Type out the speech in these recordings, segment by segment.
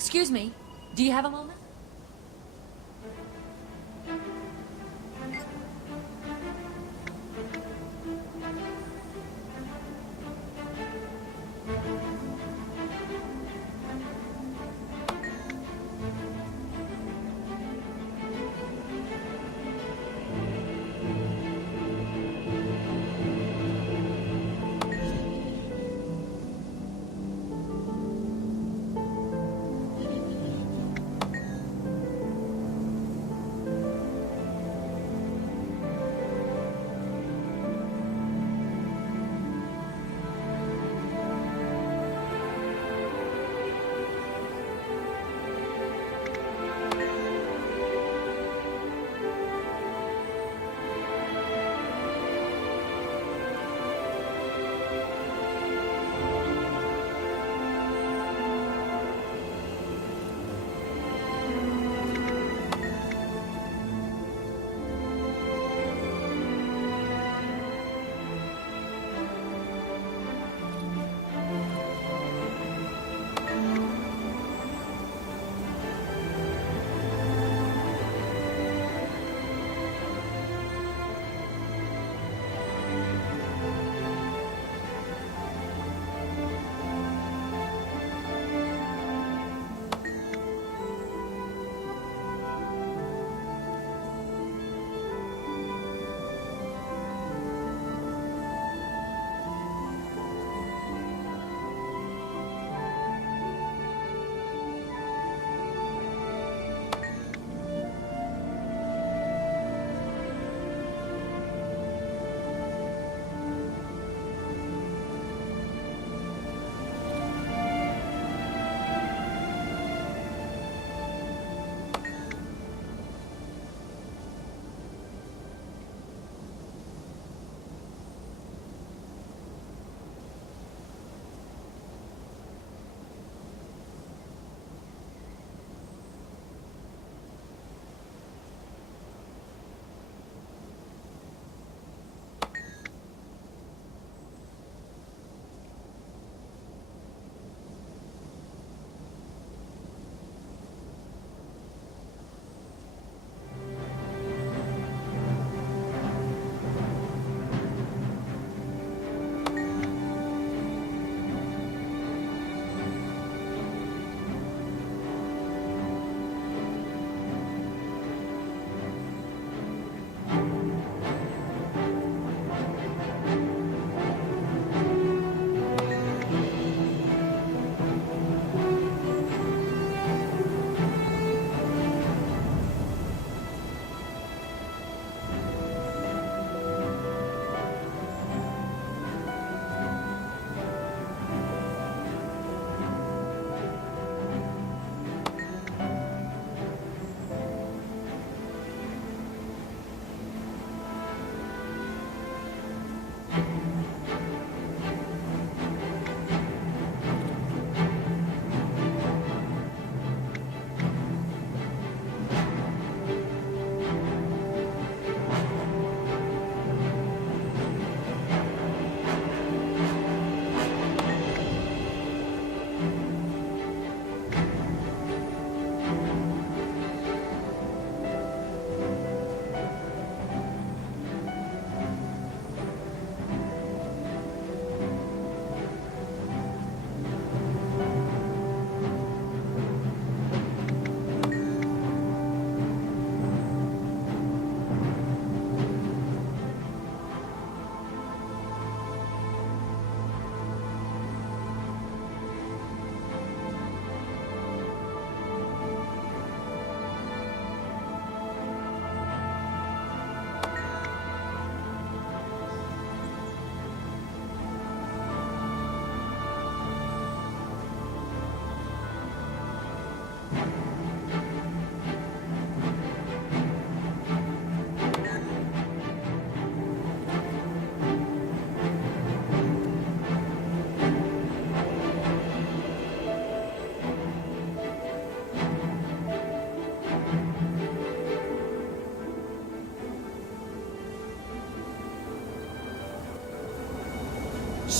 Excuse me, do you have a moment?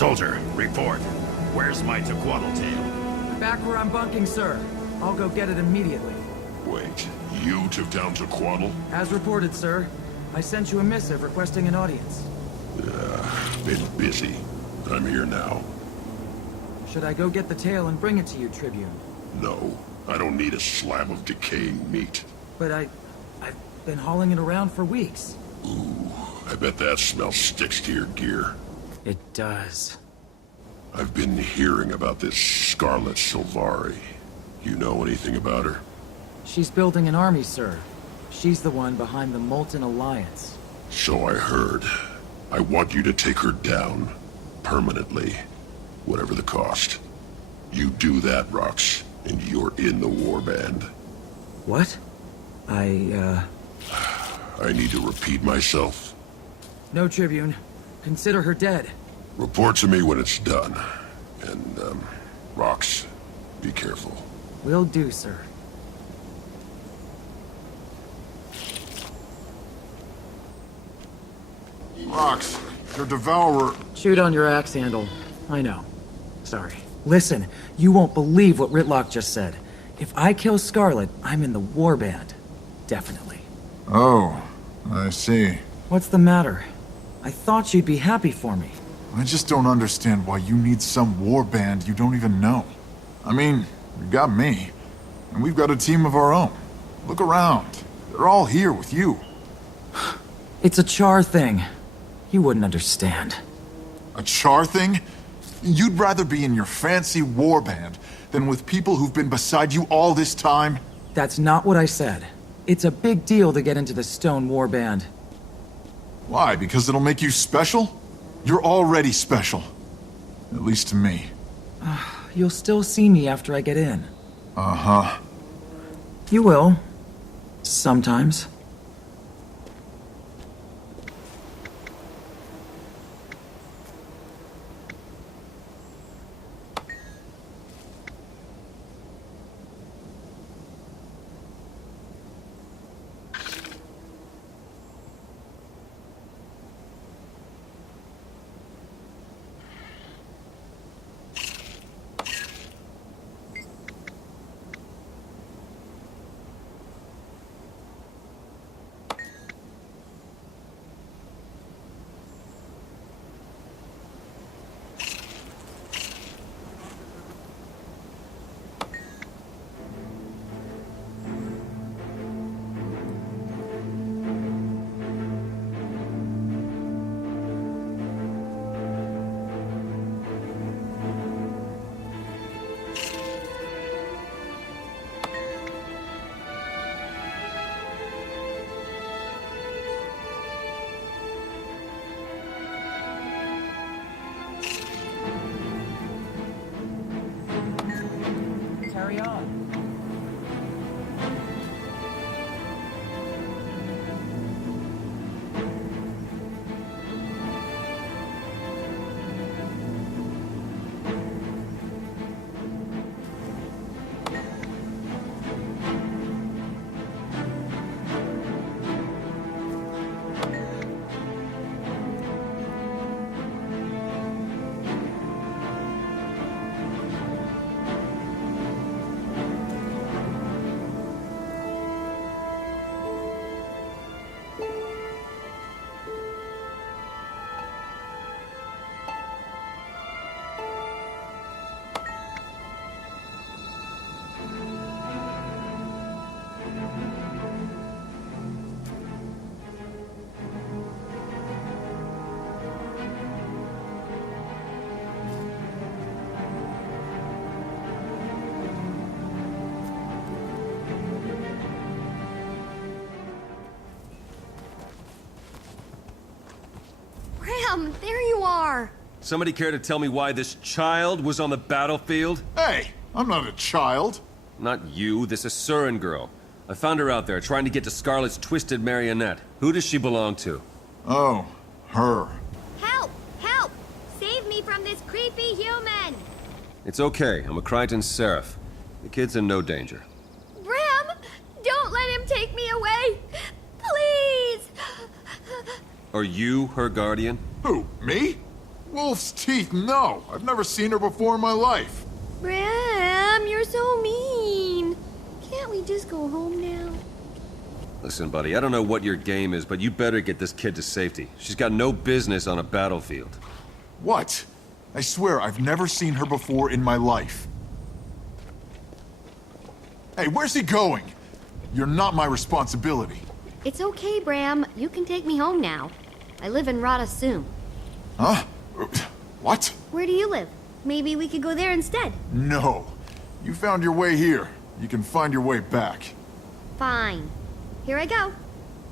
Soldier, report. Where's my Taquaddle tail? Back where I'm bunking, sir. I'll go get it immediately. Wait, you took down Tequaddle? As reported, sir. I sent you a missive requesting an audience. Been busy. I'm here now. Should I go get the tail and bring it to you, Tribune? No, I don't need a slab of decaying meat. But I've been hauling it around for weeks. Ooh, I bet that smell sticks to your gear. It does. I've been hearing about this Scarlet Silvari. You know anything about her? She's building an army, sir. She's the one behind the Molten Alliance. So I heard. I want you to take her down. Permanently. Whatever the cost. You do that, Rox, and you're in the warband. What? I need to repeat myself. No, Tribune. Consider her dead. Report to me when it's done. And, Rox, be careful. Will do, sir. Rox, your devourer... Shoot on your axe handle. I know. Sorry. Listen, you won't believe what Ritlock just said. If I kill Scarlet, I'm in the warband. Definitely. Oh, I see. What's the matter? I thought you'd be happy for me. I just don't understand why you need some warband you don't even know. I mean, you got me, and we've got a team of our own. Look around. They're all here with you. It's a char thing. You wouldn't understand. A char thing? You'd rather be in your fancy warband than with people who've been beside you all this time? That's not what I said. It's a big deal to get into the Stone Warband. Why? Because it'll make you special? You're already special. At least to me. You'll still see me after I get in. Uh-huh. You will. Sometimes. Carry on. There you are! Somebody care to tell me why this child was on the battlefield? Hey, I'm not a child. Not you, this Asuran girl. I found her out there, trying to get to Scarlet's twisted marionette. Who does she belong to? Oh, her. Help! Help! Save me from this creepy human! It's okay, I'm a Crichton Seraph. The kid's in no danger. Bram! Don't let him take me away! Please! Are you her guardian? Who, me? Wolf's teeth, no. I've never seen her before in my life. Bram, you're so mean. we just go home now? Listen, buddy, I don't know what your game is, but you better get this kid to safety. She's got no business on a battlefield. What? I swear I've never seen her before in my life. Hey, where's he going? You're not my responsibility. It's okay, Bram. You can take me home now. I live in Radasum. Huh? What? Where do you live? Maybe we could go there instead. No. You found your way here. You can find your way back. Fine. Here I go.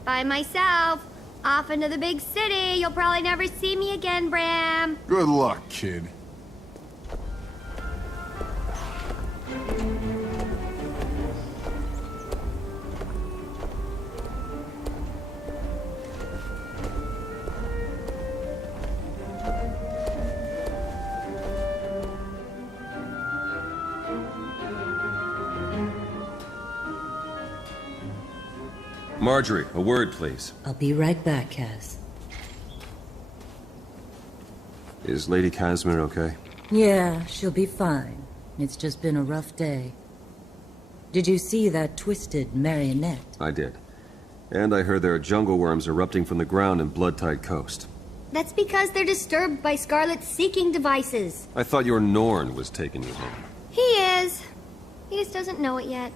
By myself. Off into the big city. You'll probably never see me again, Bram. Good luck, kid. Marjorie, a word, please. I'll be right back, Cass. Is Lady Casimir okay? Yeah, she'll be fine. It's just been a rough day. Did you see that twisted marionette? I did. And I heard there are jungle worms erupting from the ground in Blood-Tide Coast. That's because they're disturbed by Scarlet's seeking devices. I thought your Norn was taking you home. He is. He just doesn't know it yet.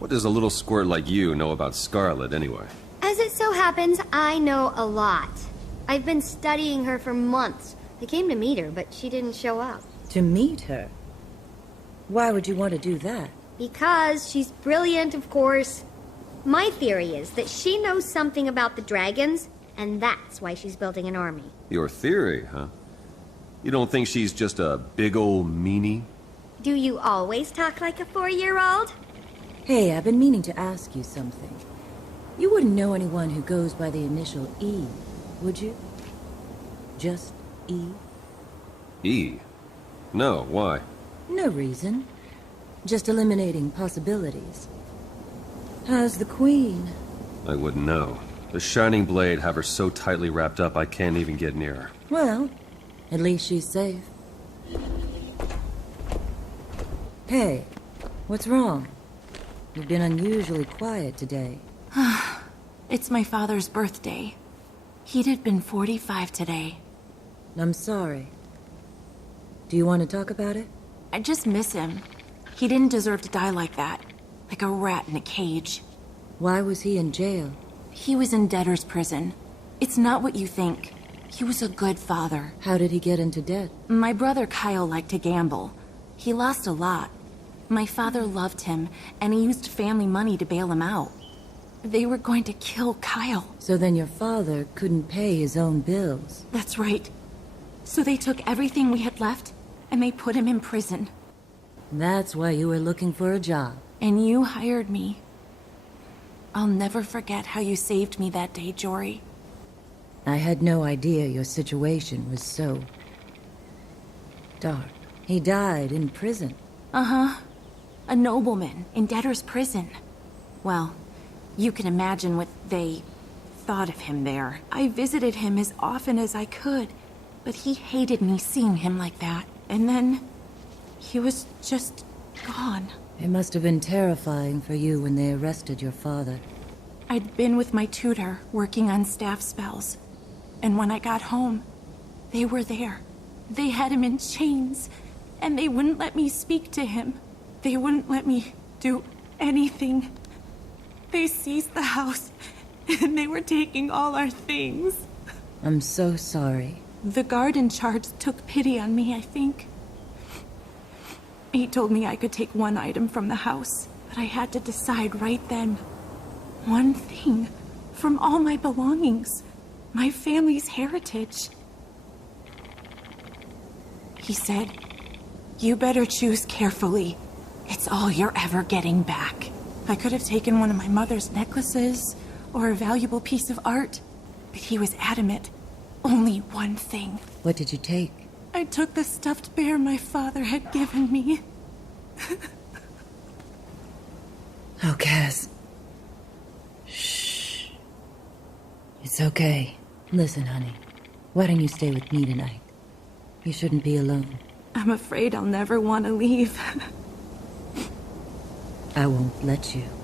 What does a little squirt like you know about Scarlet, anyway? As it so happens, I know a lot. I've been studying her for months. I came to meet her, but she didn't show up. To meet her? Why would you want to do that? Because she's brilliant, of course. My theory is that she knows something about the dragons, and that's why she's building an army. Your theory, huh? You don't think she's just a big old meanie? Do you always talk like a 4-year-old? Hey, I've been meaning to ask you something. You wouldn't know anyone who goes by the initial E, would you? Just E? E? No, why? No reason. Just eliminating possibilities. How's the Queen? I wouldn't know. The Shining Blade have her so tightly wrapped up I can't even get near her. Well, at least she's safe. Hey, what's wrong? You've been unusually quiet today. It's my father's birthday. He'd have been 45 today. I'm sorry. Do you want to talk about it? I just miss him. He didn't deserve to die like that. Like a rat in a cage. Why was he in jail? He was in debtor's prison. It's not what you think. He was a good father. How did he get into debt? My brother Kyle liked to gamble. He lost a lot. My father loved him, and he used family money to bail him out. They were going to kill Kyle. So then your father couldn't pay his own bills. That's right. So they took everything we had left, and they put him in prison. That's why you were looking for a job. And you hired me. I'll never forget how you saved me that day, Jory. I had no idea your situation was so dark. He died in prison. Uh-huh. A nobleman in debtor's prison. Well, you can imagine what they thought of him there. I visited him as often as I could, but he hated me seeing him like that. And then he was just gone. It must have been terrifying for you when they arrested your father. I'd been with my tutor, working on staff spells. And when I got home, they were there. They had him in chains, and they wouldn't let me speak to him. They wouldn't let me do anything. They seized the house, and they were taking all our things. I'm so sorry. The guard in charge took pity on me, I think. He told me I could take one item from the house, but I had to decide right then. One thing from all my belongings, my family's heritage. He said, "You better choose carefully. It's all you're ever getting back." I could have taken one of my mother's necklaces or a valuable piece of art, but he was adamant. Only one thing. What did you take? I took the stuffed bear my father had given me. Oh, Cass. Shh. It's okay. Listen, honey. Why don't you stay with me tonight? You shouldn't be alone. I'm afraid I'll never want to leave. I won't let you.